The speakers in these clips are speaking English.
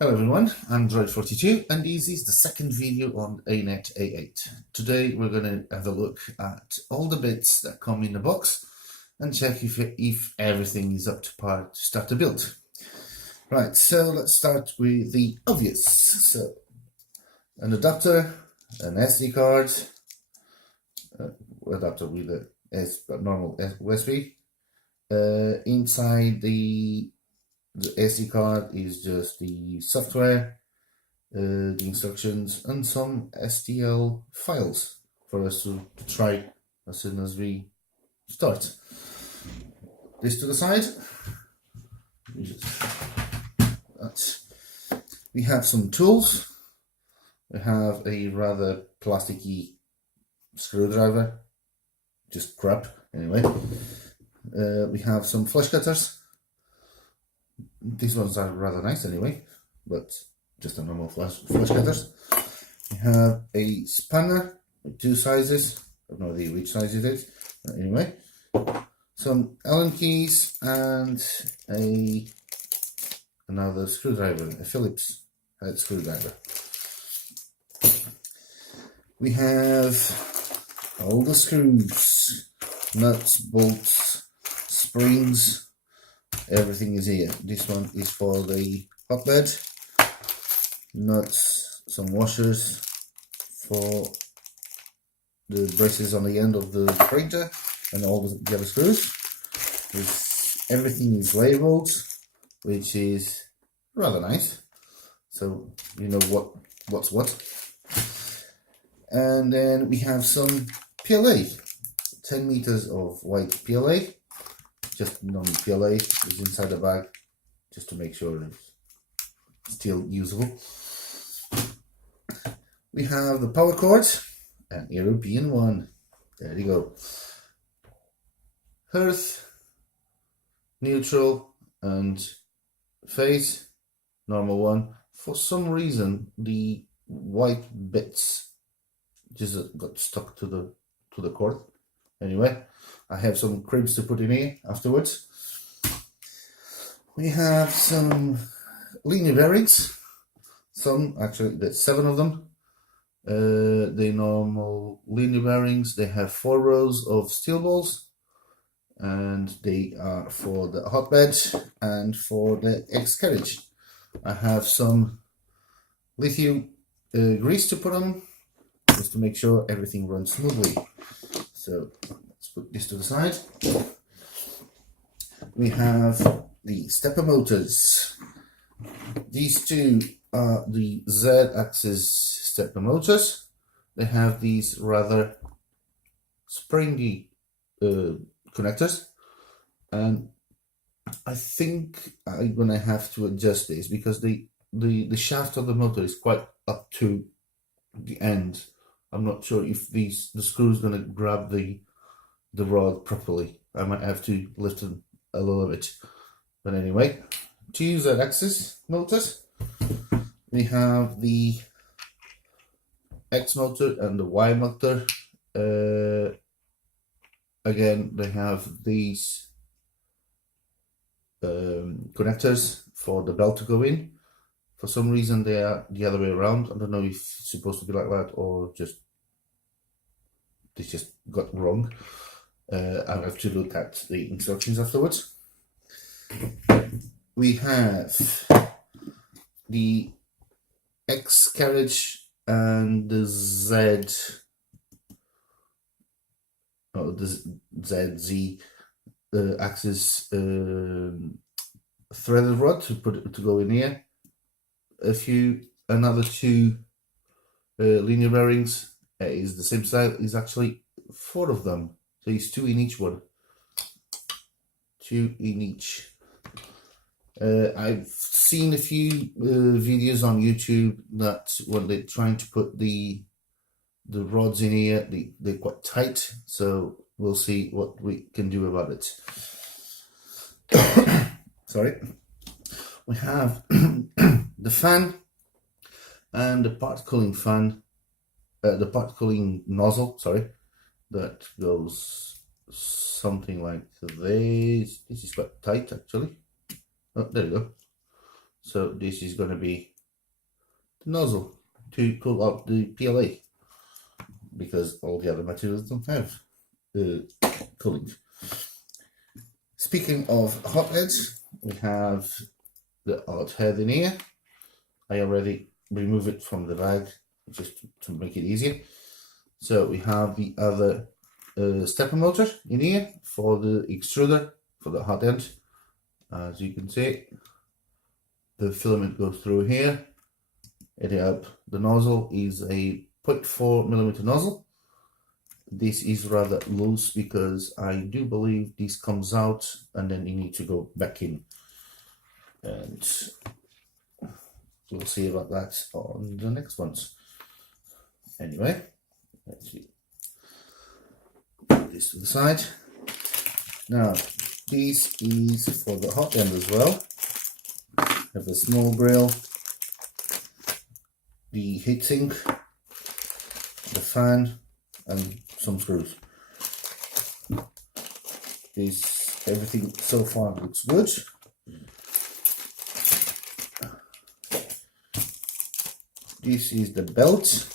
Hello everyone, I'm Droid42 and this is the second video on Anet A8. Today we're going to have a look at all the bits that come in the box and check if everything is up to par to start the build. Right, so let's start with the obvious. So, an adapter, an SD card, adapter with a normal USB. Inside the SD card is just the software, the instructions, and some STL files for us to try as soon as we start. This to the side. We have some tools. We have a rather plasticky screwdriver, just crap anyway. We have some flush cutters. These ones are rather nice anyway, but just a normal flush cutters. We have a spanner with two sizes. I have no idea which size it is, but anyway. Some Allen keys and another screwdriver, a Phillips head screwdriver. We have all the screws, nuts, bolts, springs. Everything is here. This one is for the hotbed, nuts, some washers for the braces on the end of the printer, and all the other screws. Everything is labeled, which is rather nice, so you know what's what. And then we have some PLA, 10 meters of white PLA. Just normal PLA is inside the bag, just to make sure it's still usable. We have the power cord, an European one. There you go. Earth, neutral, and phase, normal one. For some reason, the white bits just got stuck to the cord. Anyway, I have some cribs to put in here afterwards. We have some linear bearings. Some, actually, there's 7 of them. The normal linear bearings, they have 4 rows of steel balls, and they are for the hotbed and for the X carriage. I have some lithium grease to put on, just to make sure everything runs smoothly. So let's put this to the side. We have the stepper motors. These two are the Z-axis stepper motors. They have these rather springy connectors, and I think I'm gonna have to adjust this because the shaft of the motor is quite up to the end. I'm not sure if the screw is going to grab the rod properly. I might have to lift them a little bit. But anyway, to use that axis motors, we have the X motor and the Y motor. Again, they have these connectors for the belt to go in. For some reason, they are the other way around. I don't know if it's supposed to be like that or just this just got wrong. I'll have to look at the instructions afterwards. We have the X carriage and the ZZ axis threaded rod to go in here. Another 2 linear bearings. Is the same size. Is actually 4 of them, so it's 2 in each one. 2 in each. I've seen a few videos on YouTube that when they're trying to put the rods in here, they're quite tight. So we'll see what we can do about it. Sorry. We have the fan and the part cooling fan, the part cooling nozzle, sorry, that goes something like this. This is quite tight actually. Oh, there you go. So this is going to be the nozzle to cool up the PLA, because all the other materials don't have cooling. Speaking of hot heads, we have the hot head in here. I already removed it from the bag just to make it easier. So we have the other stepper motor in here for the extruder, for the hot end. As you can see, the filament goes through here. The nozzle is a 0.4mm nozzle. This is rather loose because I do believe this comes out and then you need to go back in. And we'll see about that on the next ones. Anyway, let's see. Put this to the side. Now, this is for the hot end as well. Have a small grill, the heatsink, the fan, and some screws. Everything so far looks good. This is the belt.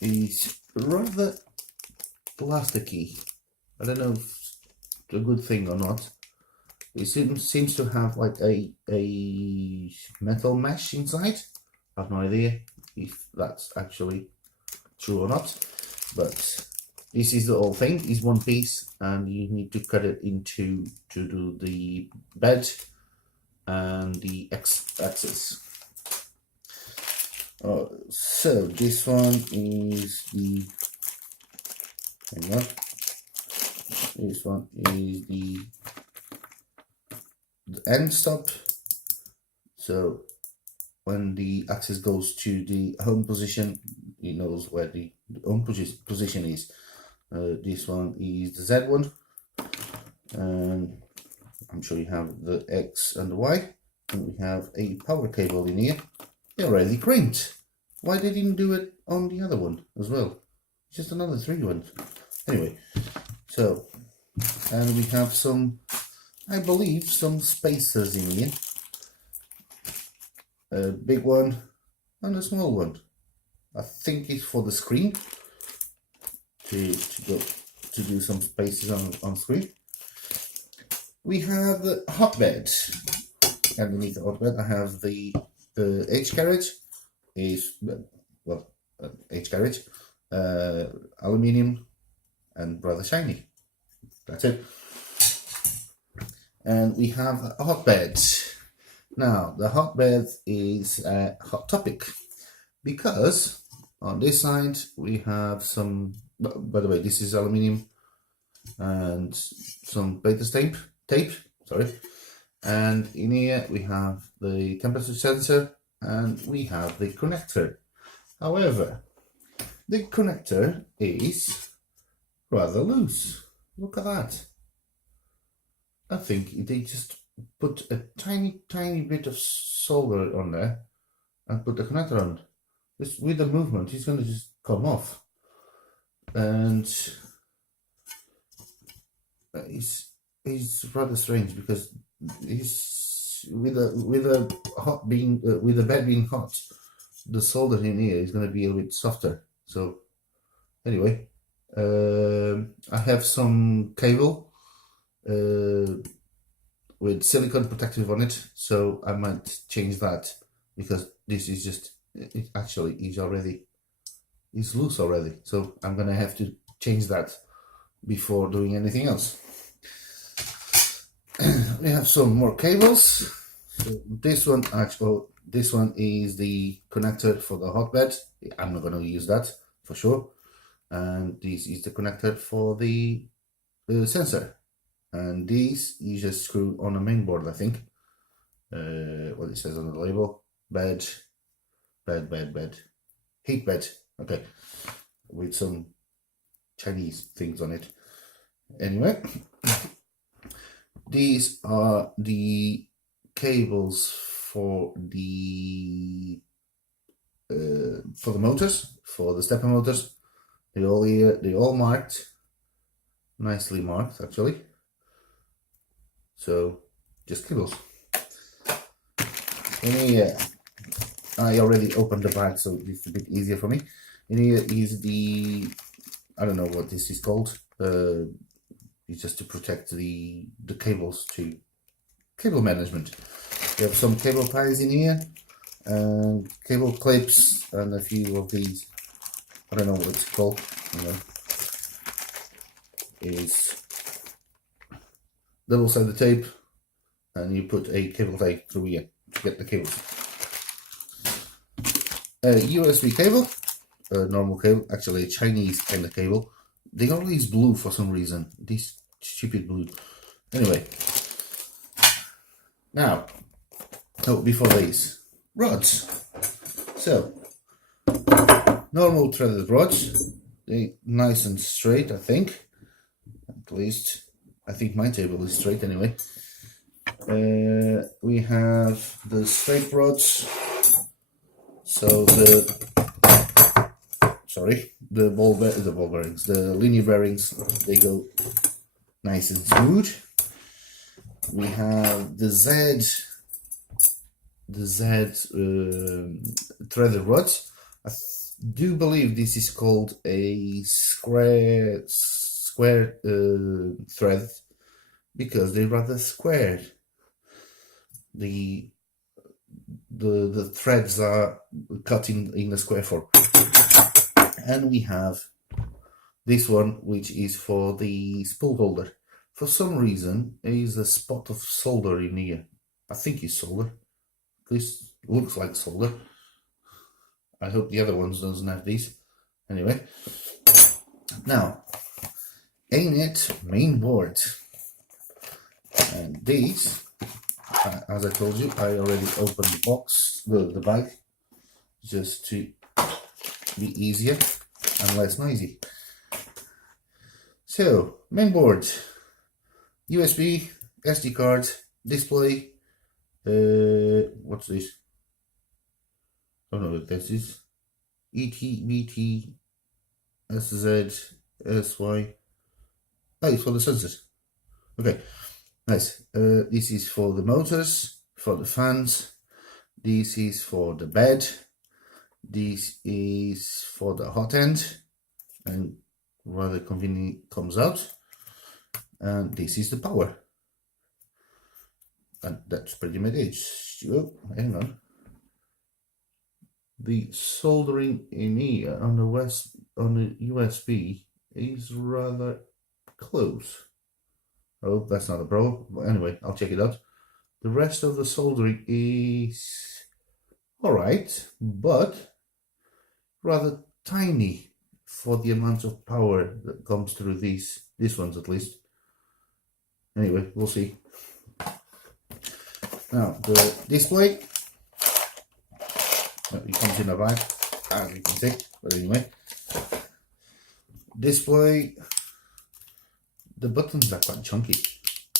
It's rather plasticky. I don't know if it's a good thing or not. It seems to have like a metal mesh inside. I have no idea if that's actually true or not, but this is the whole thing. Is one piece, and you need to cut it into to do the bed and the axis. So this one is the. Hang on. This one is the end stop. So when the axis goes to the home position, it knows where the home position is. This one is the Z one, and I'm sure you have the X and the Y, and we have a power cable in here. They're already crimped. Why they didn't do it on the other one as well? Just another 3 ones. Anyway, so, and we have some, I believe, some spacers in here. A big one and a small one. I think it's for the screen to do some spaces on screen. We have the hotbed. Underneath the hotbed, I have the H carriage. H carriage, aluminium, and rather shiny. That's it. And we have a hotbed. Now, the hotbed is a hot topic because on this side we have some, by the way, this is aluminium and some beta tape, sorry. And in here we have the temperature sensor and we have the connector. However, the connector is rather loose. Look at that. I think they just put a tiny bit of solder on there and put the connector on. Just with the movement, it's going to just come off. And it's rather strange because it's with the bed being hot, the solder in here is going to be a little bit softer. So anyway, I have some cable with silicone protective on it, so I might change that because this is just, it actually is loose already, so I'm gonna have to change that before doing anything else. We have some more cables. So this one is the connector for the hotbed. I'm not gonna use that for sure. And this is the connector for the sensor. And these you just screw on a main board, I think. What it says on the label: bed, heat bed. Okay, with some Chinese things on it. Anyway, these are the cables for the motors, for the stepper motors. They all marked, nicely marked actually. So just cables. In here, I already opened the bag, so it's a bit easier for me. In here is the, I don't know what this is called. It's just to protect the cables to cable management. We have some cable ties in here, and cable clips, and a few of these. I don't know what it's called. You know, is double-sided tape, and you put a cable tie through here to get the cables. A USB cable, a normal cable, actually a Chinese kind of cable. They always blue for some reason. This stupid blue. Anyway, now, before these rods. So, normal threaded rods. They nice and straight, I think. At least, I think my table is straight anyway. We have the straight rods. So the ball bearings, the linear bearings, they go nice and smooth. We have the Z threaded rods. I do believe this is called a square thread because they're rather squared. The threads are cut in a square form. And we have this one, which is for the spool holder. For some reason, there is a spot of solder in here. I think it's solder. This looks like solder. I hope the other ones doesn't have these. Anyway, now, Anet mainboard. And these, as I told you, I already opened the box, the bag, just to be easier and less noisy. So, mainboard, USB, SD card, display, what's this? I don't know what this is. ET, BT, SZ, SY. Oh, it's for the sensors. Okay, nice. This is for the motors, for the fans. This is for the bed. This is for the hot end, and rather convenient comes out. And this is the power. And that's pretty much it. Oh, hang on. The soldering in here on the USB is rather close. Oh, that's not a problem. But anyway, I'll check it out. The rest of the soldering is alright, but rather tiny for the amount of power that comes through these ones at least. Anyway, we'll see. Now the display, it comes in a bag, as you can see. But anyway, display. The buttons are quite chunky.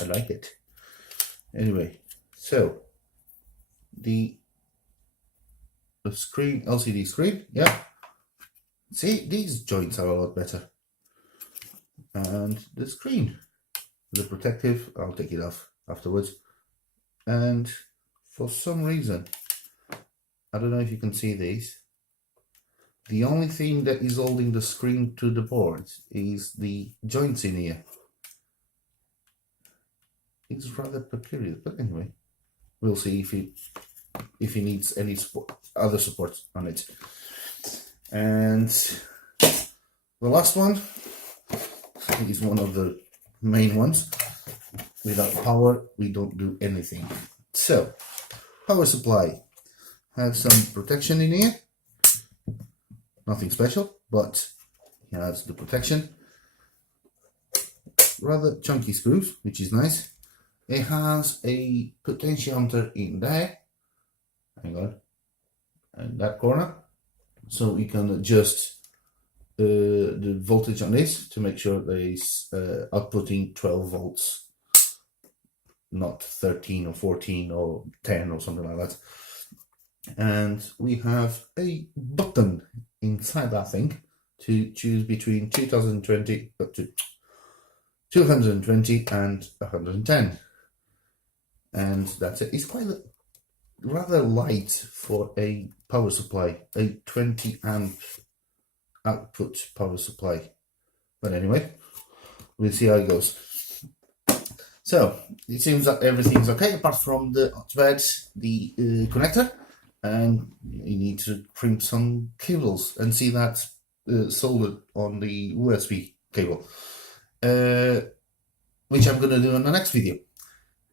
I like it. Anyway, so the screen, LCD screen, yeah. See, these joints are a lot better. And the screen, the protective, I'll take it off afterwards. And for some reason, I don't know if you can see these. The only thing that is holding the screen to the board is the joints in here. It's rather peculiar, but anyway, we'll see if he needs any other support on it. And the last one is one of the main ones. Without power, we don't do anything. So, power supply has some protection in here. Nothing special, but it has the protection. Rather chunky screws, which is nice. It has a potentiometer in there. Hang on. In that corner. So we can adjust the voltage on this to make sure that it's outputting 12 volts. Not 13 or 14 or 10 or something like that. And we have a button inside that thing to choose between 2020 up to 220 and 110. And that's it. It's quite rather light for a power supply, a 20 amp output power supply. But anyway, we'll see how it goes. So it seems that everything's okay apart from the thread, the connector, and you need to crimp some cables and see that soldered on the USB cable, which I'm going to do in the next video.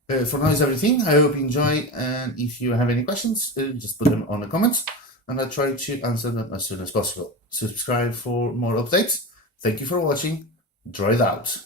For now is everything. I hope you enjoy, and if you have any questions, just put them on the comments and I'll try to answer them as soon as possible. Subscribe for more updates. Thank you for watching. Droid out.